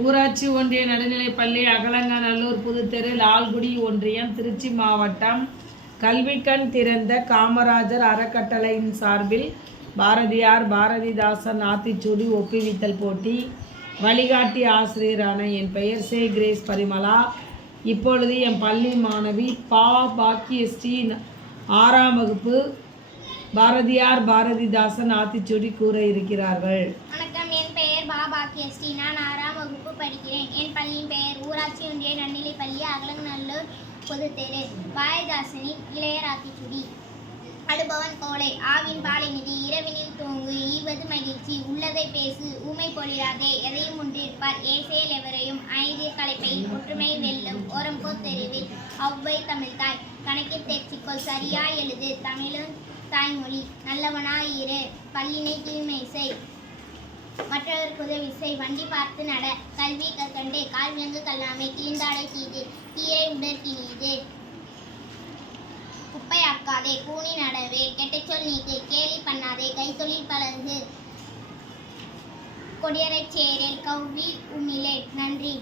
ஊராட்சி ஒன்றிய நடுநிலைப்பள்ளி அகலங்கநல்லூர் புதுத்தெரு லால்குடி ஒன்றியம் திருச்சி மாவட்டம் கல்விக்கண் திறந்த காமராஜர் அறக்கட்டளையின் சார்பில் பாரதியார் பாரதிதாசன் ஆத்திச்சூடி ஒப்புவித்தல் போட்டி. வழிகாட்டி ஆசிரியரான என் பெயர் சே கிரேஸ் பரிமளா. இப்பொழுது என் பள்ளி மாணவி பா பாக்கியஸ்ரீ 6ஆம் வகுப்பு பாரதியார் பாரதிதாசன் ஆத்திச்சூடி கூற இருக்கிறார்கள். வணக்கம், என் பெயர் பா பாக்கியஸ்ரீ. நான் 6ஆம் வகுப்பு படிக்கிறேன். என் பள்ளியின் பெயர் ஊராட்சி ஒன்றிய நடுநிலைப்பள்ளி அகலங்கநல்லூர் புதுத்தெரு. பாரதிதாசனின் இளையர் ஆத்திச்சூடி. அடுபவன் கோலை ஆவின் பாலை நிதி இரவினில் தூங்கு ஈவது மகிழ்ச்சி உள்ளதை பேசு ஊமை பொழியாதே எதையும் ஒன்றிருப்பார் ஏசேல் எவரையும் ஐதிய கலைப்பை ஒற்றுமை வெல்லும் ஓரம்போ தெருவில் அவ்வை தமிழ்தாய் கணக்கில் தேர்ச்சிக்கொள் சரியாய் எழுது தமிழும் தாய்மொழி நல்லவனாய் இரு பல்லினை தீமை செய் மற்றவருக்கு உதவி செய் வண்டி பார்த்து நட கல்வி கற்கண்டே கால் விலங்கு கல்லாமை தீண்டாடை தீது தீயை உடற்கினீது குப்பை ஆக்காதே கூனி நடவே கெட்டச்சொல் நீக்கு கேலி பண்ணாதே கைத்தொழில் பழகு கொடியரை சேரில் கவ்வி உமிழே. நன்றி.